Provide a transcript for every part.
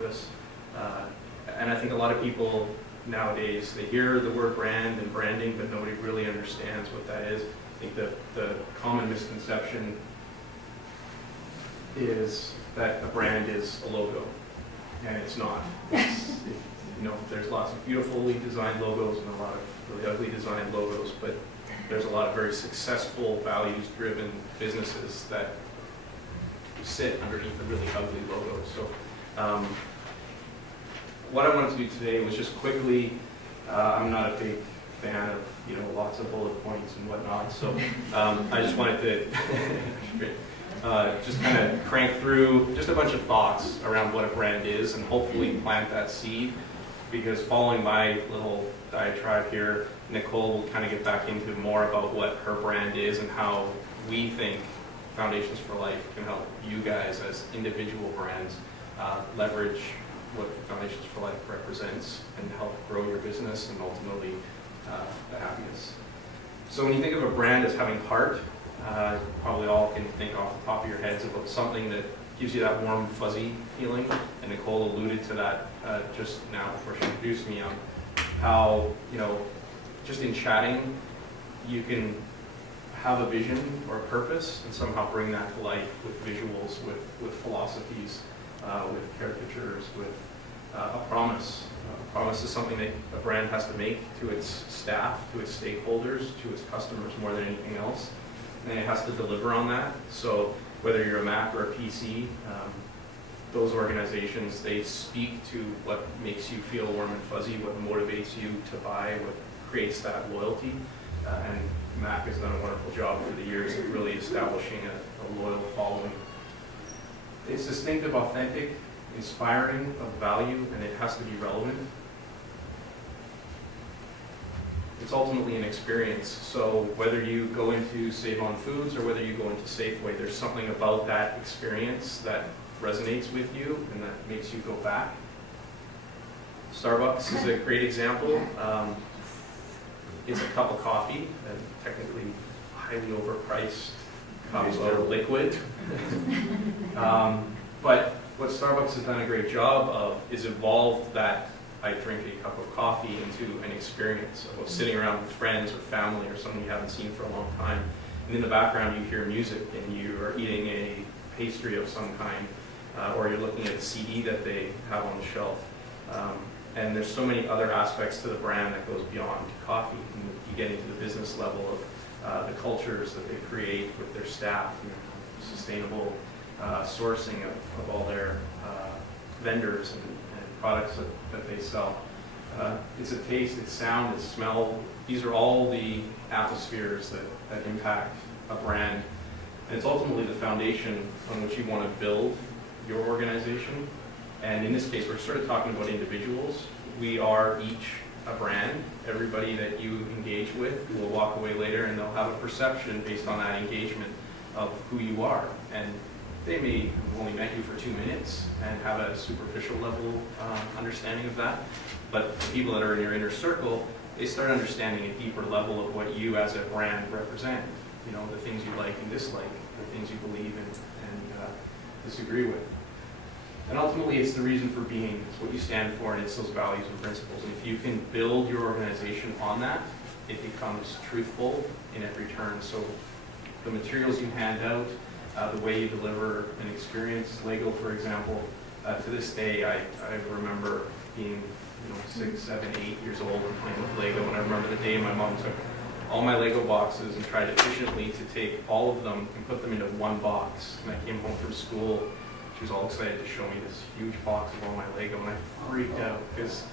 this. And I think a lot of people nowadays, they hear the word brand and branding, but nobody really understands what that is. I think the common misconception is that a brand is a logo, and it's not. There's lots of beautifully designed logos and a lot of really ugly designed logos, but there's a lot of very successful, values-driven businesses that sit underneath a really ugly logo. So what I wanted to do today was just quickly, I'm not a big fan of lots of bullet points and whatnot, so I just wanted to just kind of crank through just a bunch of thoughts around what a brand is and hopefully plant that seed, because following my little diatribe here, Nicole will kind of get back into more about what her brand is and how we think Foundations for Life can help you guys as individual brands leverage what Foundations for Life represents and help grow your business and ultimately the happiness. So when you think of a brand as having heart, probably all can think off the top of your heads about something that gives you that warm, fuzzy feeling. And Nicole alluded to that just now before she introduced me on how, just in chatting, you can have a vision or a purpose and somehow bring that to life with visuals, with philosophies, with caricatures, with a promise. A promise is something that a brand has to make to its staff, to its stakeholders, to its customers more than anything else. And it has to deliver on that. So whether you're a Mac or a PC, those organizations, they speak to what makes you feel warm and fuzzy, what motivates you to buy, what creates that loyalty. And Mac has done a wonderful job over the years of really establishing a loyal following. It's distinctive, authentic, inspiring, of value, and it has to be relevant. It's ultimately an experience. So whether you go into Save On Foods or whether you go into Safeway, there's something about that experience that resonates with you and that makes you go back. Starbucks is a great example. It's a cup of coffee, and technically highly overpriced cups of liquid. But what Starbucks has done a great job of is evolved that I drink a cup of coffee into an experience of sitting around with friends or family or someone you haven't seen for a long time. And in the background you hear music and you are eating a pastry of some kind, or you're looking at a CD that they have on the shelf. And there's so many other aspects to the brand that goes beyond coffee. And you get into the business level of the cultures that they create with their staff, sustainable sourcing of all their vendors and products that they sell. It's a taste, it's sound, it's smell. These are all the atmospheres that impact a brand. And it's ultimately the foundation on which you want to build your organization. And in this case, we're sort of talking about individuals. We are each a brand. Everybody that you engage with will walk away later and they'll have a perception based on that engagement of who you are. And they may have only met you for 2 minutes and have a superficial level understanding of that. But the people that are in your inner circle, they start understanding a deeper level of what you as a brand represent. The things you like and dislike, the things you believe in and disagree with. And ultimately, it's the reason for being. It's what you stand for, and it's those values and principles. And if you can build your organization on that, it becomes truthful in every turn. So the materials you hand out, the way you deliver an experience. Lego, for example, to this day, I remember being 6, 7, 8 years old and playing with Lego. And I remember the day my mom took all my Lego boxes and tried efficiently to take all of them and put them into one box. And I came home from school. She was all excited to show me this huge box of all my Lego, and I freaked out because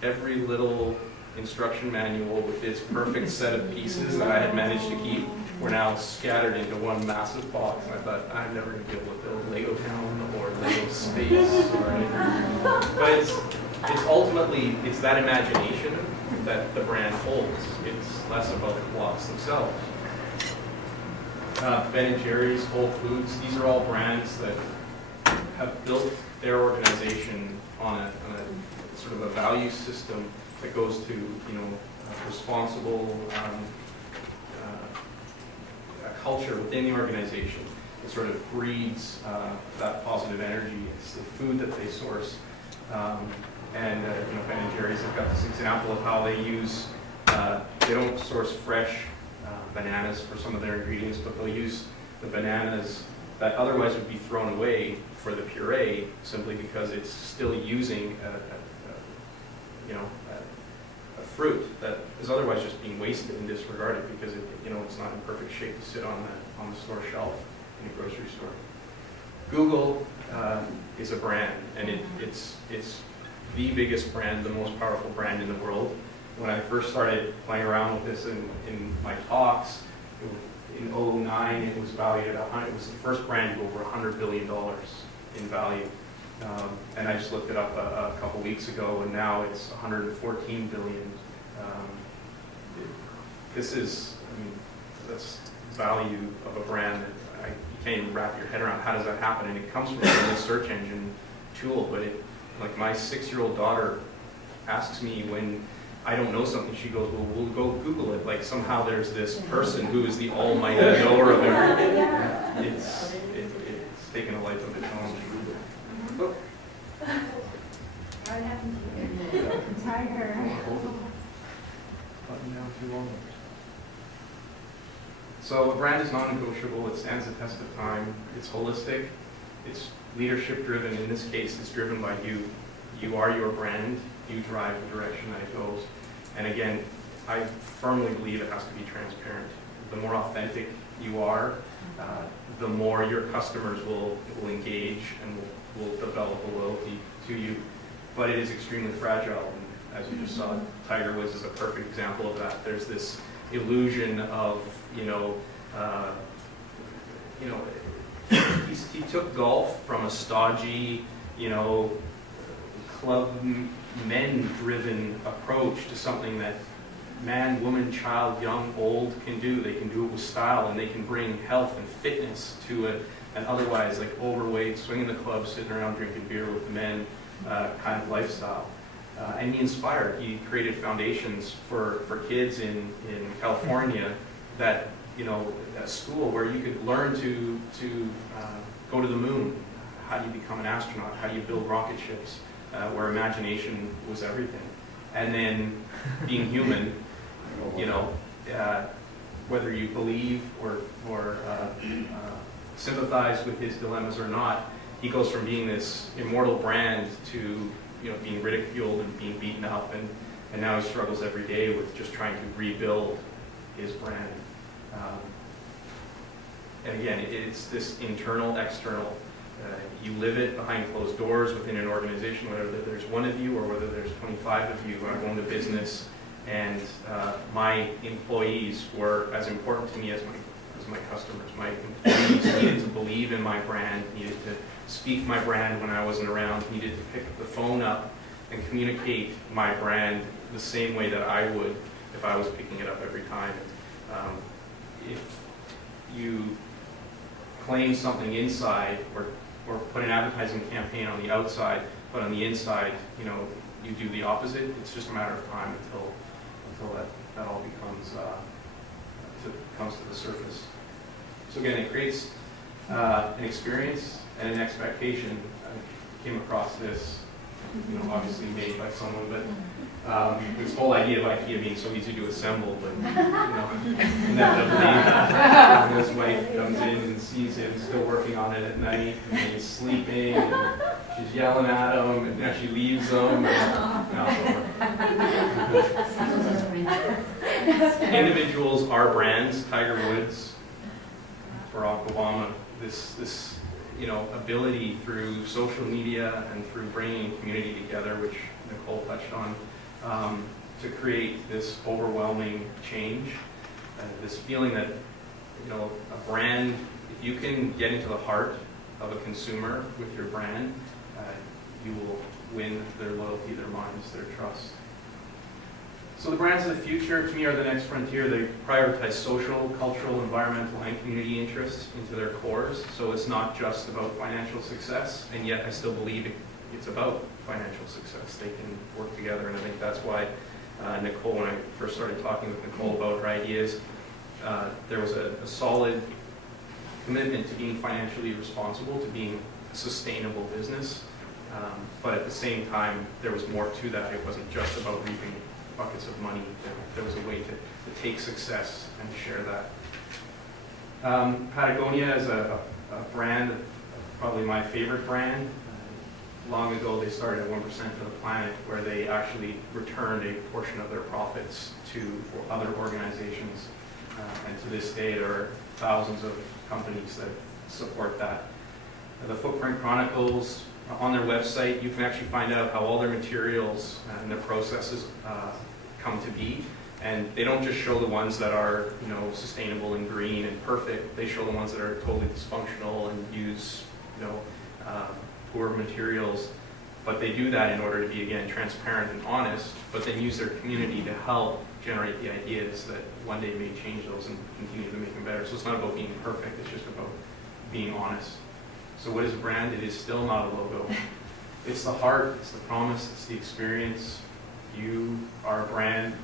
every little instruction manual with its perfect set of pieces that I had managed to keep were now scattered into one massive box. And I thought, I'm never going to be able to build Lego Town or Lego Space or anything. But it's ultimately, it's that imagination that the brand holds. It's less about the blocks themselves. Ben & Jerry's, Whole Foods, these are all brands that have built their organization on a sort of a value system that goes to responsible culture within the organization. It sort of breeds that positive energy. It's the food that they source. And you know, Ben and Jerry's have got this example of how they use, they don't source fresh bananas for some of their ingredients, but they'll use the bananas that otherwise would be thrown away for the puree, simply because it's still using you know, a fruit that is otherwise just being wasted and disregarded because it, you know, it's not in perfect shape to sit on the store shelf in a grocery store. Google is a brand, and it's the biggest brand, the most powerful brand in the world. When I first started playing around with this in my talks, in 2009, it was valued at it was the first brand to go over $100 billion in value. And I just looked it up a couple weeks ago, and now it's 114 billion. This is, I mean, that's value of a brand that you can't even wrap your head around. How does that happen? And it comes from the search engine tool, but like my 6-year-old daughter asks me when I don't know something, she goes, well, we'll go Google it. Like somehow there's this person who is the almighty knower of everything. It's taken a life of its own. Oh. What happened to you? Tiger. Button down too long. So a brand is non-negotiable. It stands the test of time. It's holistic. It's leadership driven. In this case, it's driven by you. You are your brand. You drive the direction that it goes. And again, I firmly believe it has to be transparent. The more authentic you are, the more your customers will engage and will develop a loyalty to you. But it is extremely fragile. And as you just saw, Tiger Woods is a perfect example of that. There's this illusion of, he took golf from a stodgy, club men-driven approach to something that man, woman, child, young, old can do. They can do it with style, and they can bring health and fitness to an otherwise like overweight, swinging the club, sitting around drinking beer with men kind of lifestyle. And he inspired. He created foundations for kids in California that, at school where you could learn to go to the moon. How do you become an astronaut? How do you build rocket ships? Where imagination was everything. And then being human, whether you believe or sympathize with his dilemmas or not, he goes from being this immortal brand to being ridiculed and being beaten up, and now he struggles every day with just trying to rebuild his brand. And again, it's this internal, external. You live it behind closed doors within an organization, whether there's one of you or whether there's 25 of you. I owned a business, and my employees were as important to me as my customers. My employees needed to believe in my brand, needed to speak my brand when I wasn't around, needed to pick the phone up and communicate my brand the same way that I would if I was picking it up every time. If you claim something inside or put an advertising campaign on the outside, but on the inside, you do the opposite, it's just a matter of time until that all comes to the surface. So again, it creates an experience and an expectation. I came across this, obviously made by someone, but this whole idea of IKEA being so easy to assemble, but inevitably his wife comes in and sees him still working on it at night, and he's sleeping, and she's yelling at him, and now she leaves him, and now it's over. Individuals are brands. Tiger Woods, Barack Obama, this ability through social media and through bringing community together, which Nicole touched on, to create this overwhelming change, this feeling that, a brand, if you can get into the heart of a consumer with your brand, you will win their loyalty, their minds, their trust. So the brands of the future, to me, are the next frontier. They prioritize social, cultural, environmental, and community interests into their cores. So it's not just about financial success, and yet I still believe it's about financial success. They can work together, and I think that's why Nicole, when I first started talking with Nicole about her ideas, there was a solid commitment to being financially responsible, to being a sustainable business. But at the same time, there was more to that. It wasn't just about reaping buckets of money. There was a way to take success and to share that. Patagonia is a brand, probably my favorite brand. Long ago, they started at 1% for the planet, where they actually returned a portion of their profits to other organizations. And to this day, there are thousands of companies that support that. The Footprint Chronicles, on their website, you can actually find out how all their materials and their processes come to be. And they don't just show the ones that are, sustainable and green and perfect. They show the ones that are totally dysfunctional and use, poor materials. But they do that in order to be, again, transparent and honest, but then use their community to help generate the ideas that one day may change those and continue to make them better. So it's not about being perfect, it's just about being honest. So what is a brand? It is still not a logo. It's the heart, it's the promise, it's the experience. You are a brand